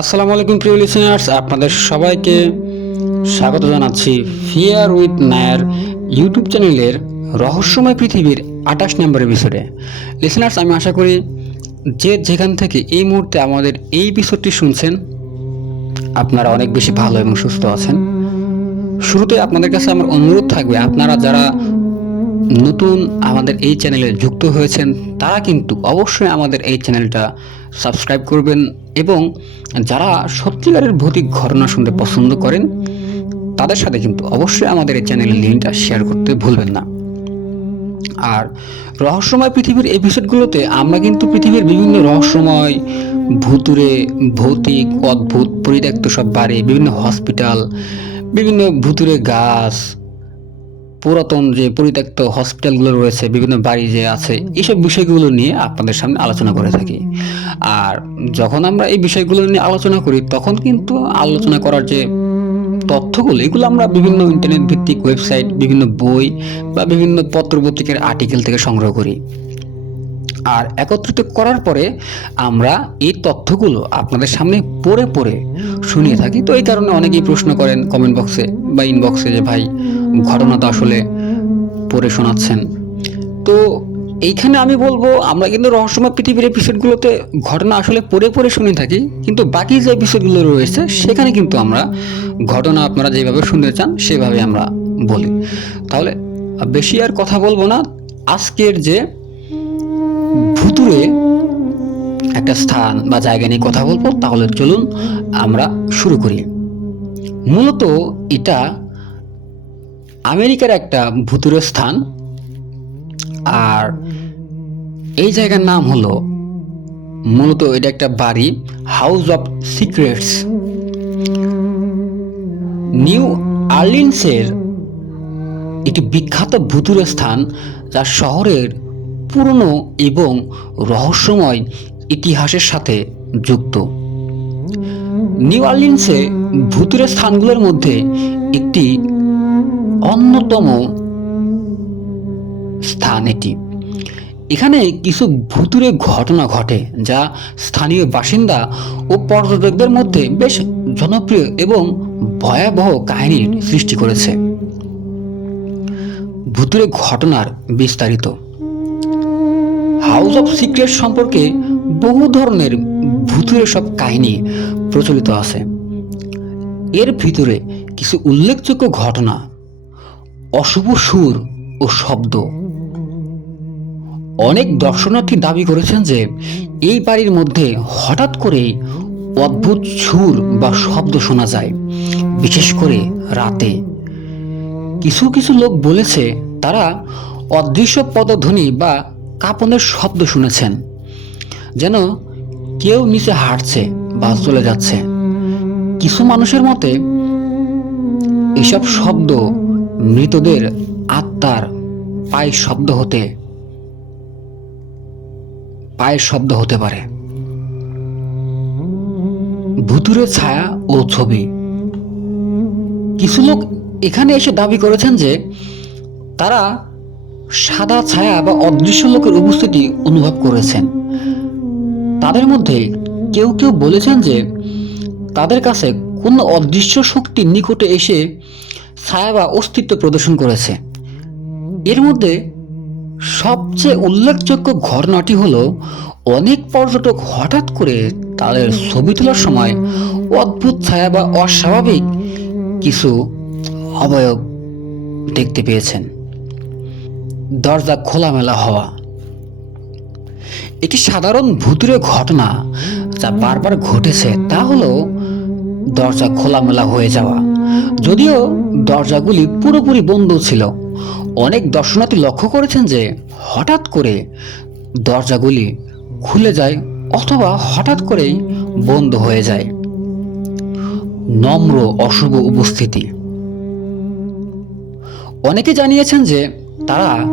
আসসালামু আলাইকুম, প্রিয় লিসেনার্স আপনাদের সবাইকে স্বাগত জানাচ্ছি ফিয়ার উইথ নায়ার ইউটিউব চ্যানেলের রহস্যময় পৃথিবীর আঠাশ নম্বর এপিসোডে লিসেনার্স আমি আশা করি যে যেখান থেকে এই মুহূর্তে আমাদের এই এপিসোডটি শুনছেন, আপনারা অনেক বেশি ভালো এবং সুস্থ আছেন। শুরুতে আপনাদের কাছে আমার অনুরোধ থাকবে, আপনারা যারা নতুন আমাদের এই চ্যানেলে যুক্ত হয়েছেন, তারা কিন্তু অবশ্যই আমাদের এই চ্যানেলটা সাবস্ক্রাইব করবেন এবং যারা সত্যিকারের ভৌতিক ঘটনা শুনতে পছন্দ করেন, তাদের সাথে কিন্তু অবশ্যই আমাদের এই চ্যানেলের লিঙ্কটা শেয়ার করতে ভুলবেন না। আর রহস্যময় পৃথিবীর এপিসোডগুলোতে আমরা কিন্তু পৃথিবীর বিভিন্ন রহস্যময় ভুতুরে ভৌতিক, অদ্ভুত, পরিত্যক্ত সব বাড়ি, বিভিন্ন হসপিটাল বিভিন্ন ভুতুরে গাছ পুরাতন যে পরিত্যক্ত হসপিটালগুলো রয়েছে, বিভিন্ন বাড়ি যে আছে এইসব বিষয়গুলো নিয়ে আপনাদের সামনে আলোচনা করে থাকি। আর যখন আমরা এই বিষয়গুলো নিয়ে আলোচনা করি, তখন কিন্তু আলোচনা করার যে তথ্যগুলো, এগুলো আমরা বিভিন্ন ইন্টারনেট ভিত্তিক ওয়েবসাইট বিভিন্ন বই বা বিভিন্ন পত্র পত্রিকার আর্টিকেল থেকে সংগ্রহ করি। আর একত্রিত করার পরে আমরা এই তথ্যগুলো আপনাদের সামনে পড়ে পড়ে শুনিয়ে থাকি। তো এই কারণে অনেকেই প্রশ্ন করেন কমেন্ট বক্সে বা ইনবক্সে যে, ভাই, ঘটনা তো আসলে পড়ে শোনাচ্ছেন। তো এইখানে আমি বলব, আমরা কিন্তু রহস্যময় পৃথিবীর এপিসোডগুলোতে ঘটনা আসলে পড়ে পড়ে শুনে থাকি, কিন্তু বাকি যে এপিসোডগুলো রয়েছে, সেখানে কিন্তু আমরা ঘটনা আপনারা যেভাবে শুনতে চান, সেভাবে আমরা বলি। তাহলে বেশি আর কথা বলব না। আজকের যে ভুতুরে একটা স্থান বা জায়গা নিয়ে কথা বলব, তাহলে চলুন আমরা শুরু করি। মূলত এটা আমেরিকার একটা ভুতুরে স্থান, আর এই জায়গার নাম হলো, মূলত এটা একটা বাড়ি হাউস অফ সিক্রেটস নিউ আর্লিন্সের একটি বিখ্যাত ভুতুরে স্থান, যা শহরের পুরনো এবং রহস্যময় ইতিহাসের সাথে যুক্ত। নিউ আর্লিনসে ভুতুরে স্থানগুলোর মধ্যে একটি অন্যতম স্থান এটি। এখানে কিছু ভুতুরে ঘটনা ঘটে যা স্থানীয় বাসিন্দা ও পর্যটকদের মধ্যে বেশ জনপ্রিয় এবং ভয়াবহ কাহিনীর সৃষ্টি করেছে। ভুতুরে ঘটনার বিস্তারিত হাউস অফ সিক্রেট সম্পর্কে বহু ধরনের ভুতুরে সব কাহিনী প্রচলিত আছে। এর ভিতরে কিছু উল্লেখযোগ্য ঘটনা, অশুভ সুর ও শব্দ। অনেক দর্শনার্থী দাবি করেছেন যে, এই বাড়ির মধ্যে হঠাৎ করে অদ্ভুত সুর বা শব্দ শোনা যায়, বিশেষ করে রাতে। কিছু কিছু লোক বলেছে, তারা অদৃশ্য পদধ্বনি বা কাঁপনের শব্দ শুনেছেন, যেন কেউ নিচে হাঁটছে বা চলে যাচ্ছে। কিছু মানুষের মতে, এসব শব্দ মৃতদের আত্মার পায়ের শব্দ হতে, পায়ের শব্দ হতে পারে। ভুতুরের ছায়া ও ছবি। কিছু লোক এখানে এসে দাবি করেছেন যে, তারা সাদা ছায়া বা অদৃশ্য লোকের উপস্থিতি অনুভব করেছেন। তাদের মধ্যে কেউ কেউ বলেছেন যে তাদের কাছে কোনো অদৃশ্য শক্তির নিকটে এসে ছায়া বা অস্তিত্ব প্রদর্শন করেছে। এর মধ্যে সবচেয়ে উল্লেখযোগ্য ঘটনাটি হলো, অনেক পর্যটক হঠাৎ করে তাদের ছবি তোলার সময় অদ্ভুত ছায়া বা অস্বাভাবিক কিছু অবয়ব দেখতে পেয়েছেন। দরজা খোলামেলা হওয়া। একটি সাধারণ ভুতুরে ঘটনা যা বারবার ঘটেছে তা হলো দরজা খোলামেলা হয়ে যাওয়া। যদিও দরজাগুলি পুরোপুরি বন্ধ ছিল। অনেক দর্শনার্থী লক্ষ্য করেছেন যে হঠাৎ করে দরজাগুলি খুলে যায় অথবা হঠাৎ করেই বন্ধ হয়ে যায়। নম্র, অশুভ উপস্থিতি। অনেকে জানিয়েছেন যে তারা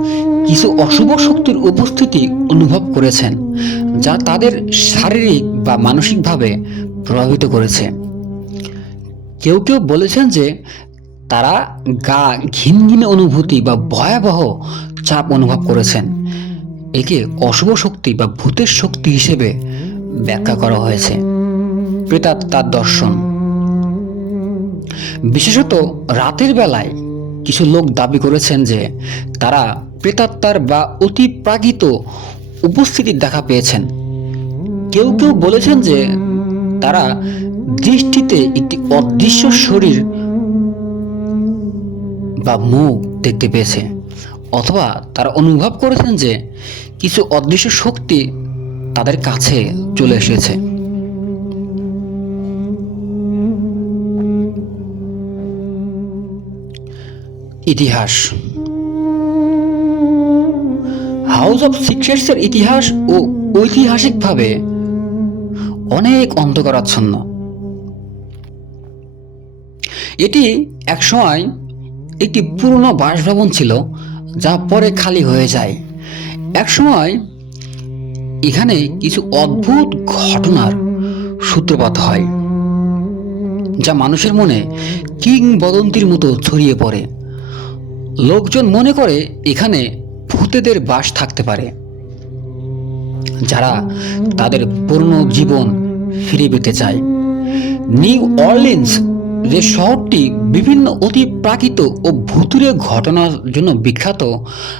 কিছু অশুভ শক্তির উপস্থিতি অনুভব করেছেন, যা তাদের শারীরিক বা মানসিকভাবে প্রভাবিত করেছে। কেউ কেউ বলেছেন যে তারা গা ঘিনঘিনে অনুভূতি বা ভয়াবহ চাপ অনুভব করেছেন। একে অশুভ শক্তি বা ভূতের শক্তি হিসেবে ব্যাখ্যা করা হয়েছে। প্রেতাত্মার দর্শন। বিশেষত রাতের বেলায় কিছু লোক দাবি করেছেন যে তারা প্রেতাত্মার বা অতি প্রাকৃত উপস্থিতির দেখা পেয়েছেন। কেউ কেউ বলেছেন যে তারা দৃষ্টিতে একটি অদৃশ্য শরীর বা মুখ দেখতে পেয়েছে, অথবা তারা অনুভব করেছেন যে কিছু অদৃশ্য শক্তি তাদের কাছে চলে এসেছে। ইতিহাস। হাউস অফ সিক্রেটসের ইতিহাস ও ঐতিহাসিকভাবে অনেক অন্ধকারাচ্ছন্ন এটি একসময় একটি পুরনো বাসভবন ছিল যা পরে খালি হয়ে যায়। একসময় এখানে কিছু অদ্ভুত ঘটনার সূত্রপাত হয়, যা মানুষের মনে কিংবদন্তির মতো ছড়িয়ে পড়ে। লোকজন মনে করে এখানে ভূতেদের বাস থাকতে পারে, যারা তাদের পুরনো জীবন ফিরে পেতে চায়। নিউ অরলিন্স যে শহরটি বিভিন্ন অতি প্রাকৃত ও ভুতুরে ঘটনার জন্য বিখ্যাত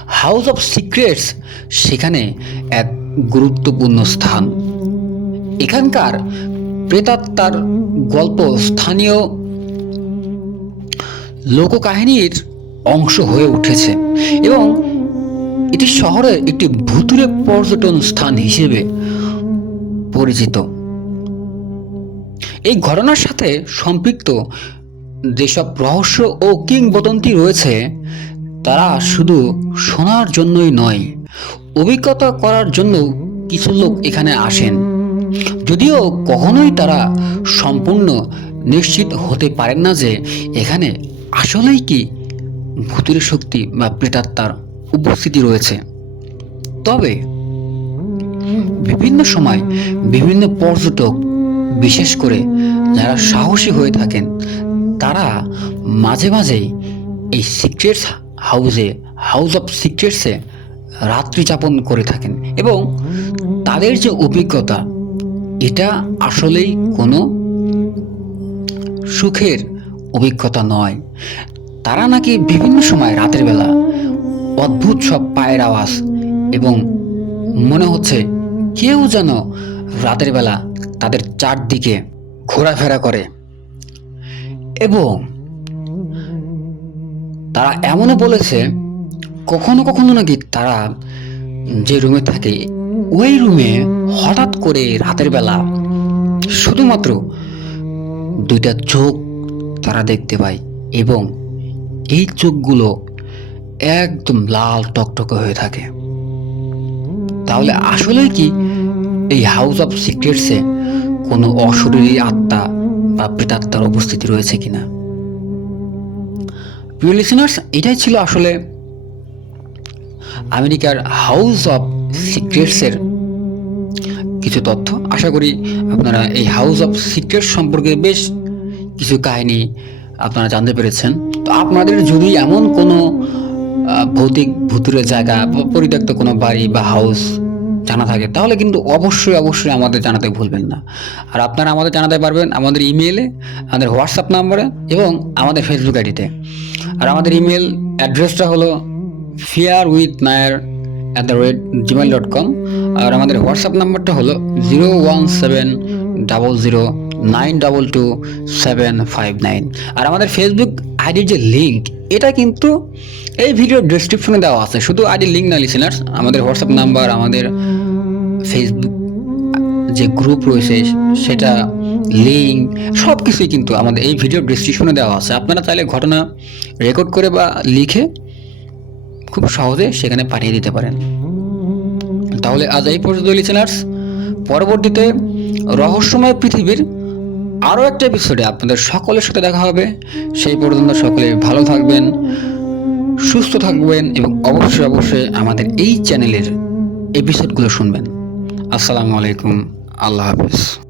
হাউস অফ সিক্রেটস, সেখানে এক গুরুত্বপূর্ণ স্থান। এখানকার প্রেতাত্মার গল্প স্থানীয় লোককাহিনীর অংশ হয়ে উঠেছে এবং এটি শহরের একটি ভুতুরে পর্যটন স্থান হিসেবে পরিচিত। এই ঘটনার সাথে সম্পৃক্ত যেসব রহস্য ও কিংবদন্তি রয়েছে, তারা শুধু শোনার জন্যই নয়, অভিজ্ঞতা করার জন্য কিছু লোক এখানে আসেন। যদিও কখনোই তারা সম্পূর্ণ নিশ্চিত হতে পারেন না যে এখানে আসলেই কি ভূতের শক্তি বা প্রেতাত্মার উপস্থিতি রয়েছে। তবে বিভিন্ন সময় বিভিন্ন পর্যটক, বিশেষ করে যারা সাহসী হয়ে থাকেন, তারা মাঝে মাঝেই এই সিক্রেটস হাউসে হাউস অফ সিক্রেটসে রাত্রি যাপন করে থাকেন এবং তাদের যে অভিজ্ঞতা, এটা আসলেই কোনো সুখের অভিজ্ঞতা নয়। তারা নাকি বিভিন্ন সময় রাতের বেলা অদ্ভুত সব পায়ের আওয়াজ এবং মনে হচ্ছে কেউ যেন রাতের বেলা তাদের চারদিকে ঘোরাফেরা করে। এবং তারা এমনও বলেছে, কখনো কখনো নাকি তারা যে রুমে থাকে, ওই রুমে হঠাৎ করে রাতের বেলা শুধুমাত্র দুইটা চোখ তারা দেখতে পায় এবং এই চোখগুলো একদম লাল টকটকে হয়ে থাকে। তাহলে আসলেই কি এই হাউস অফ সিক্রেটসে কোনো অশরীরী আত্মা বা প্রেতাত্মার উপস্থিতি রয়েছে কিনা? প্রিয় লিসনার্স এটাই ছিল আসলে আমেরিকার হাউস অফ সিক্রেটসের কিছু তথ্য। আশা করি আপনারা এই হাউস অফ সিক্রেটস সম্পর্কে বেশ কিছু কাহিনী আপনারা জানতে পেরেছেন। তো আপনাদের যদি এমন কোনো ভৌতিক ভুতুরে জায়গা বা পরিত্যক্ত কোনো বাড়ি বা হাউস জানা থাকে, তাহলে কিন্তু অবশ্যই অবশ্যই আমাদের জানাতে ভুলবেন না। আর আপনারা আমাদের জানাতে পারবেন আমাদের ইমেলে আমাদের হোয়াটসঅ্যাপ নাম্বারে এবং আমাদের ফেসবুক আইডিতে আর আমাদের ইমেল অ্যাড্রেসটা হলো fear with Nair at the rate gmail dot com আর আমাদের হোয়াটসঅ্যাপ নাম্বারটা হলো zero one seven double zero nine double two seven five nine আর আমাদের ফেসবুক আইডির যে লিঙ্ক এটা কিন্তু এই ভিডিওর ডিসক্রিপশনে দেওয়া আছে। শুধু আইডির লিঙ্ক না লিসেনার্স আমাদের হোয়াটসঅ্যাপ নাম্বার আমাদের ফেসবুক যে গ্রুপ রয়েছে, সেটা লিঙ্ক সব কিছুই কিন্তু আমাদের এই ভিডিওর ডিসক্রিপশনে দেওয়া আছে। আপনারা চাইলে ঘটনা রেকর্ড করে বা লিখে খুব সহজে সেখানে পাঠিয়ে দিতে পারেন। তাহলে আজ এই পর্যন্ত লিসেনার্স পরবর্তীতে রহস্যময় পৃথিবীর আরও একটা এপিসোডে আপনাদের সকলের সাথে দেখা হবে। সেই পর্যন্ত সকলে ভালো থাকবেন, সুস্থ থাকবেন এবং অবশ্যই অবশ্যই আমাদের এই চ্যানেলের এপিসোডগুলো শুনবেন। আসসালামু আলাইকুম, আল্লাহ হাফিজ।